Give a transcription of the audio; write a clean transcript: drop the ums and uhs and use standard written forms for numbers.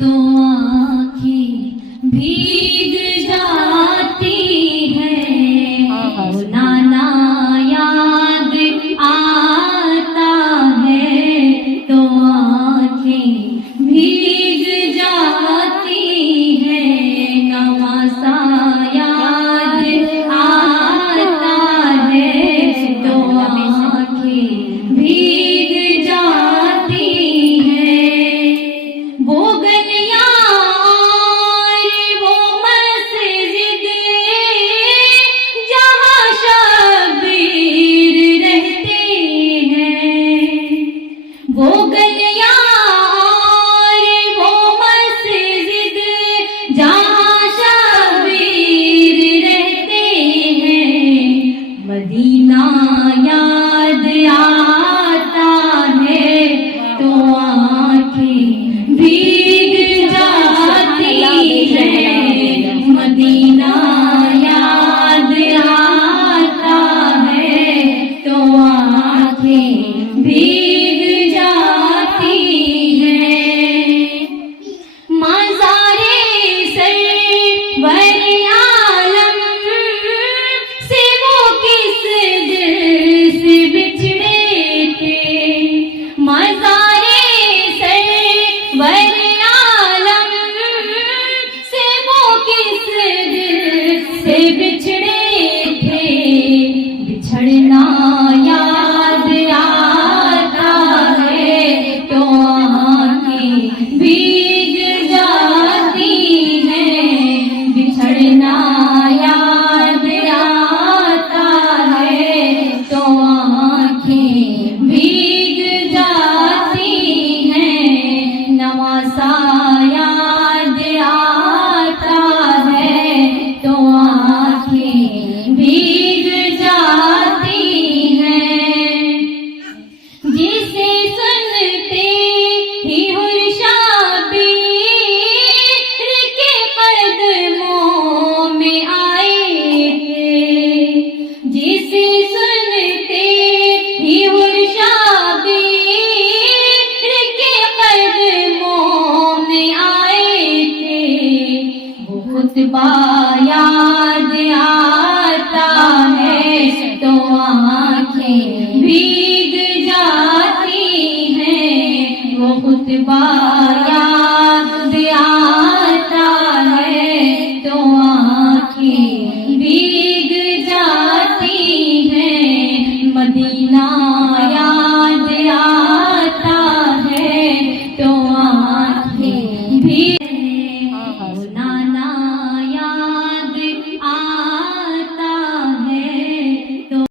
तो आँखें भीग जाती है। नाना याद आता है तो आँखें भीग जाती है। नवासा याद आता है तो आँखें भीग जाती है। वो गलियां वो मस्जिद जहाँ शबीर रहते हैं। वो गलियां वो मस्जिद जहाँ शबीर रहते हैं। मदीना याद आता है तो आँखें भीग जाती है। मदीना याद आता है तो आँखें भीग जाती है। मज़ारे सरवर आलम से वो किस दिल से बिछड़े थे। मज़ारे सरवर आलम से वो किस दिल से बिछड़े थे। बिछड़ना याद आता है तो आँखें भीग जाती हैं। बिछड़ना याद आता है तो आँखें भीग जाती हैं। नवासा याद